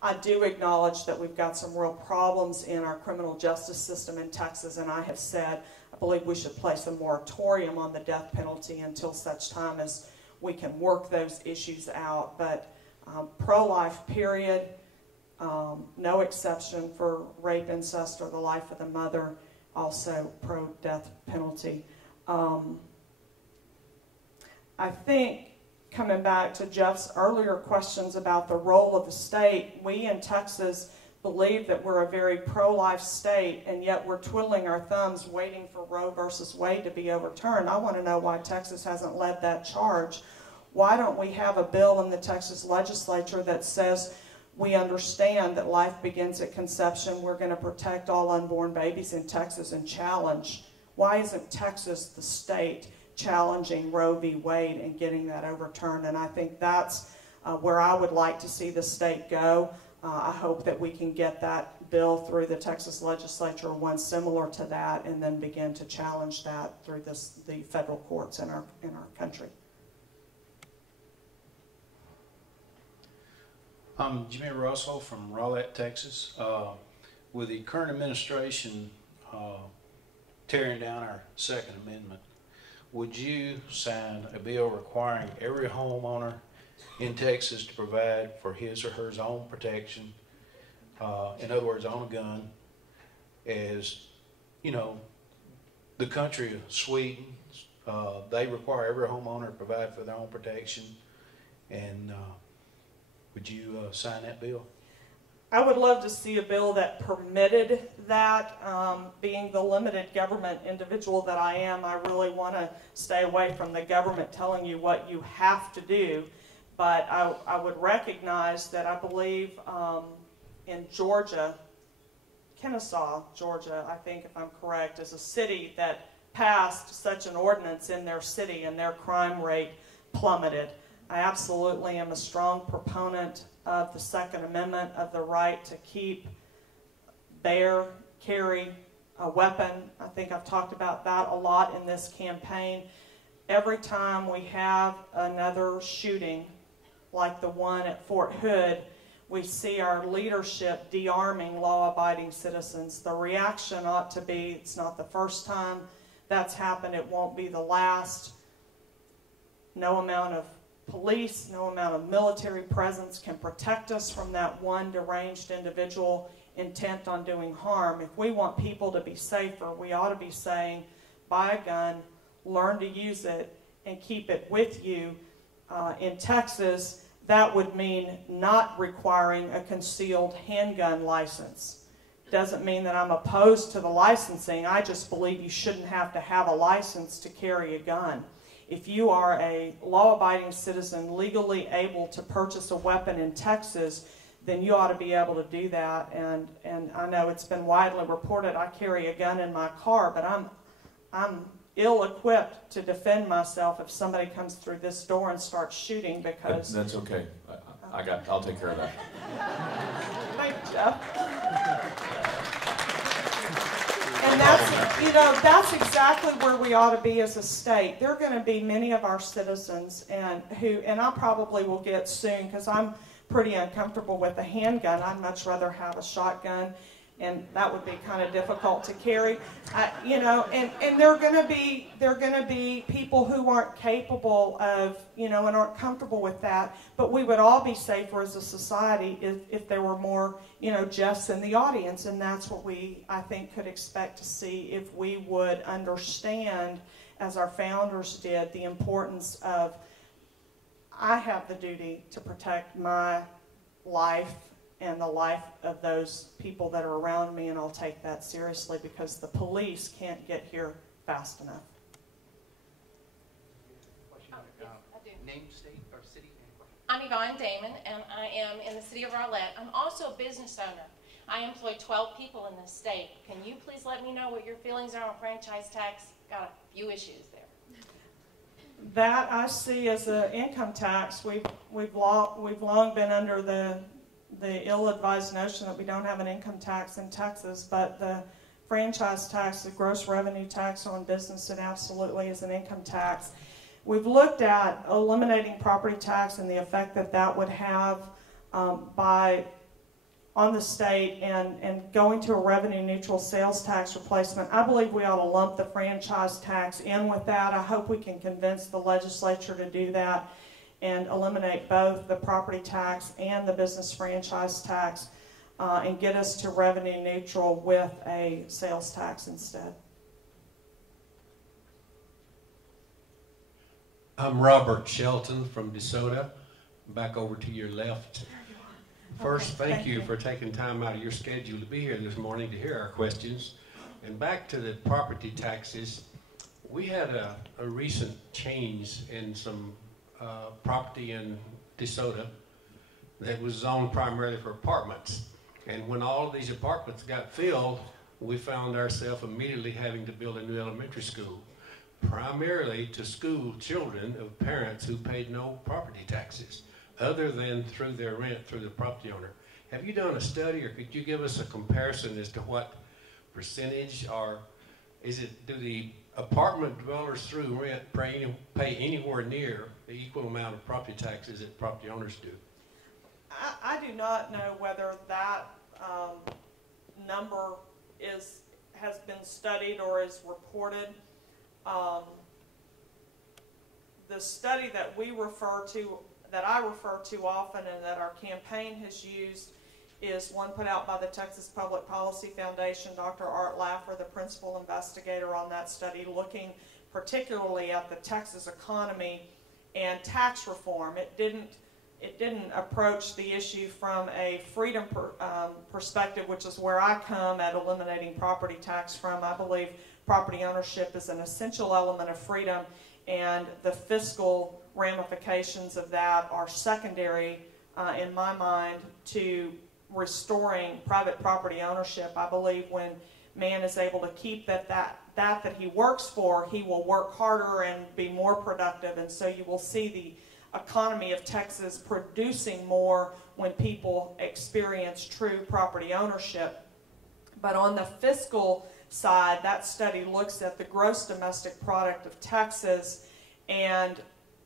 I do acknowledge that we've got some real problems in our criminal justice system in Texas, and I have said I believe we should place a moratorium on the death penalty until such time as we can work those issues out. But pro-life, period, no exception for rape, incest, or the life of the mother, also pro-death penalty. I think, coming back to Jeff's earlier questions about the role of the state, we in Texas believe that we're a very pro-life state, and yet we're twiddling our thumbs waiting for Roe versus Wade to be overturned. I want to know why Texas hasn't led that charge. Why don't we have a bill in the Texas legislature that says we understand that life begins at conception, we're going to protect all unborn babies in Texas and challenge? Why isn't Texas the state challenging Roe v. Wade and getting that overturned? And I think that's where I would like to see the state go. I hope that we can get that bill through the Texas legislature, one similar to that, and then begin to challenge that through the federal courts in our country. I'm Jimmy Russell from Rowlett, Texas. With the current administration tearing down our Second Amendment, would you sign a bill requiring every homeowner in Texas to provide for his or her own protection, in other words, own a gun, as, you know, the country of Sweden, they require every homeowner to provide for their own protection, and would you sign that bill? I would love to see a bill that permitted that. Being the limited government individual that I am, I really want to stay away from the government telling you what you have to do. But I would recognize that I believe in Georgia, Kennesaw, Georgia, I think if I'm correct, is a city that passed such an ordinance in their city and their crime rate plummeted. I absolutely am a strong proponent of the Second Amendment, of the right to keep, bear, carry a weapon. I think I've talked about that a lot in this campaign. Every time we have another shooting, like the one at Fort Hood, we see our leadership de-arming law-abiding citizens. The reaction ought to be, it's not the first time that's happened, it won't be the last. No amount of police, no amount of military presence can protect us from that one deranged individual intent on doing harm. If we want people to be safer, we ought to be saying, buy a gun, learn to use it, and keep it with you. In Texas, that would mean not requiring a concealed handgun license. Doesn't mean that I'm opposed to the licensing. I just believe you shouldn't have to have a license to carry a gun. If you are a law-abiding citizen legally able to purchase a weapon in Texas, then you ought to be able to do that. And I know it's been widely reported I carry a gun in my car, but I'm ill-equipped to defend myself if somebody comes through this door and starts shooting, because... That's okay. I'll take care of that. Thanks, Jeff. And that's, you know, that's exactly where we ought to be as a state. There are going to be many of our citizens and I probably will get soon, because I'm pretty uncomfortable with a handgun. I'd much rather have a shotgun, and that would be kind of difficult to carry. You know, and there are going to be people who aren't capable of, you know, and aren't comfortable with that. But we would all be safer as a society if there were more, you know, Jeffs in the audience, and that's what we, I think, could expect to see if we would understand, as our founders did, the importance of, I have the duty to protect my life and the life of those people that are around me, and I'll take that seriously, because the police can't get here fast enough. Name, state, or city? I'm Yvonne Damon, and I am in the city of Rowlett. I'm also a business owner. I employ 12 people in this state. Can you please let me know what your feelings are on franchise tax? Got a few issues there. That I see as an income tax. We've long been under the ill-advised notion that we don't have an income tax in Texas, but the franchise tax, the gross revenue tax on business, it absolutely is an income tax. We've looked at eliminating property tax and the effect that that would have by on the state and going to a revenue neutral sales tax replacement, I believe we ought to lump the franchise tax in with that. I hope we can convince the legislature to do that and eliminate both the property tax and the business franchise tax and get us to revenue neutral with a sales tax instead. I'm Robert Shelton from DeSoto. Back over to your left. First, Okay, thank you for taking time out of your schedule to be here this morning to hear our questions. And back to the property taxes, we had a recent change in some property in DeSoto that was zoned primarily for apartments. And when all of these apartments got filled, we found ourselves immediately having to build a new elementary school, primarily to school children of parents who paid no property taxes, other than through their rent through the property owner. Have you done a study, or could you give us a comparison as to what percentage, or do the apartment dwellers through rent pay anywhere near the equal amount of property taxes that property owners do? I do not know whether that number has been studied or is reported. The study that I refer to often and that our campaign has used is one put out by the Texas Public Policy Foundation. Dr. Art Laffer, the principal investigator on that study, looking particularly at the Texas economy and tax reform. It didn't approach the issue from a freedom perspective, which is where I come at eliminating property tax from. I believe property ownership is an essential element of freedom, and the fiscal ramifications of that are secondary, in my mind, to restoring private property ownership. I believe when man is able to keep that he works for, he will work harder and be more productive, and so you will see the economy of Texas producing more when people experience true property ownership. But on the fiscal side, that study looks at the gross domestic product of Texas and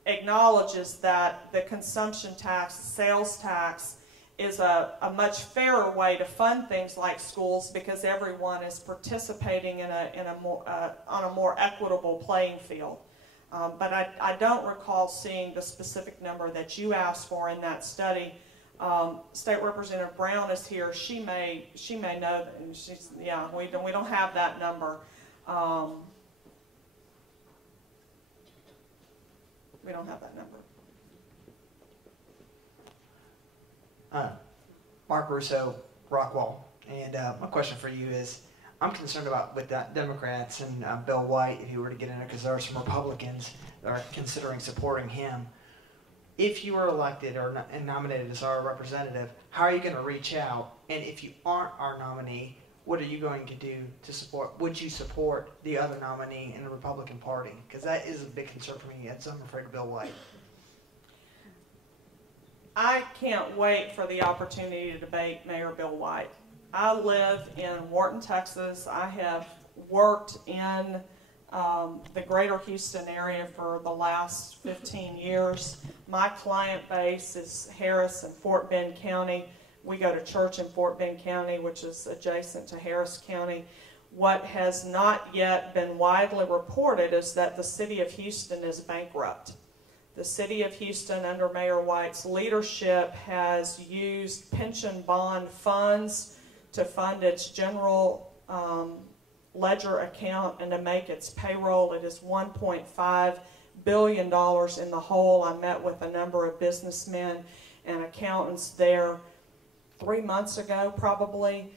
acknowledges that the consumption tax, sales tax, is a much fairer way to fund things like schools because everyone is participating on a more equitable playing field. But I don't recall seeing the specific number that you asked for in that study. State Representative Brown is here. She may know. We don't have that number. We don't have that number. Mark Russo, Rockwall, and my question for you is, I'm concerned about with that Democrats and Bill White, if he were to get in there, because there are some Republicans that are considering supporting him. If you were elected and nominated as our representative, how are you going to reach out? And if you aren't our nominee, what are you going to do to support? Would you support the other nominee in the Republican Party? Because that is a big concern for me, as I'm afraid of Bill White. I can't wait for the opportunity to debate Mayor Bill White. I live in Wharton, Texas. I have worked in the greater Houston area for the last 15 years. My client base is Harris and Fort Bend County. We go to church in Fort Bend County, which is adjacent to Harris County. What has not yet been widely reported is that the city of Houston is bankrupt. The city of Houston, under Mayor White's leadership, has used pension bond funds to fund its general ledger account and to make its payroll. It is $1.5 billion in the hole. I met with a number of businessmen and accountants there 3 months ago, probably,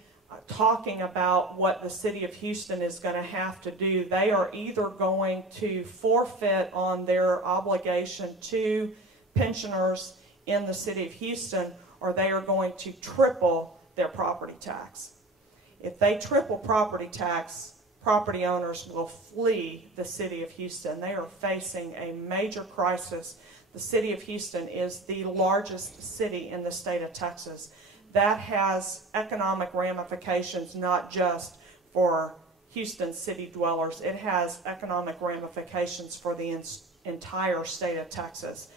talking about what the city of Houston is going to have to do. They are either going to forfeit on their obligation to pensioners in the city of Houston, or they are going to triple their property tax. If they triple property tax, property owners will flee the city of Houston. They are facing a major crisis. The city of Houston is the largest city in the state of Texas. That has economic ramifications not just for Houston city dwellers. It has economic ramifications for the entire state of Texas.